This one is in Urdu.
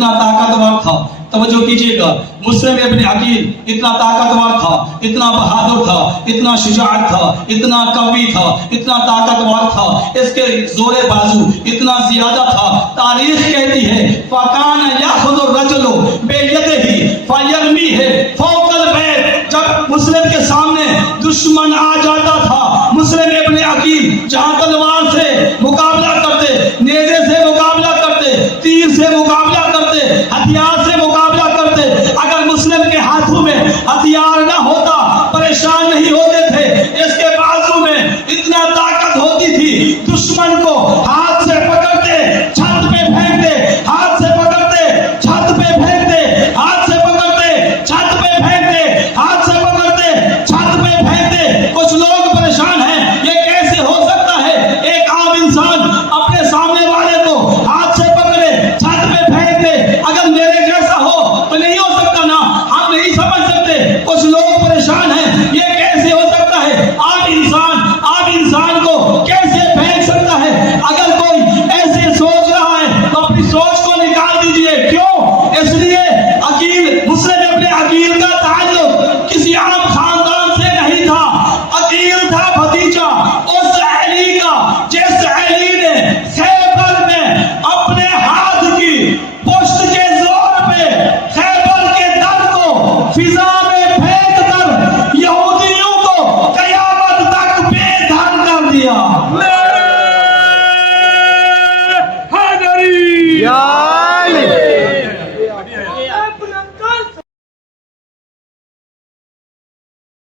اتنا طاقتور تھا. توجہ کیجئے گا, مسلم ابن عقیل اتنا طاقتور تھا, اتنا بہادر تھا, اتنا شجاعت تھا, اتنا قوی تھا, اتنا طاقتور تھا, اس کے زور بازو اتنا زیادہ تھا. تاریخ کہتی ہے فَكَانَ يَأْخُذُ الرَّجُلُ بِيَدِهِ فَيَرْمِيهِ فَوْقَ الْبَيْتِ. جب مسلم کے سامنے دشمن آ جاتا تھا, مسلم ابن عقیل جہاں تلوار سے مقابلہ کرتے, نیزے سے مقابلہ کرتے, تیر سے مقابلہ کرتے, ہتھیار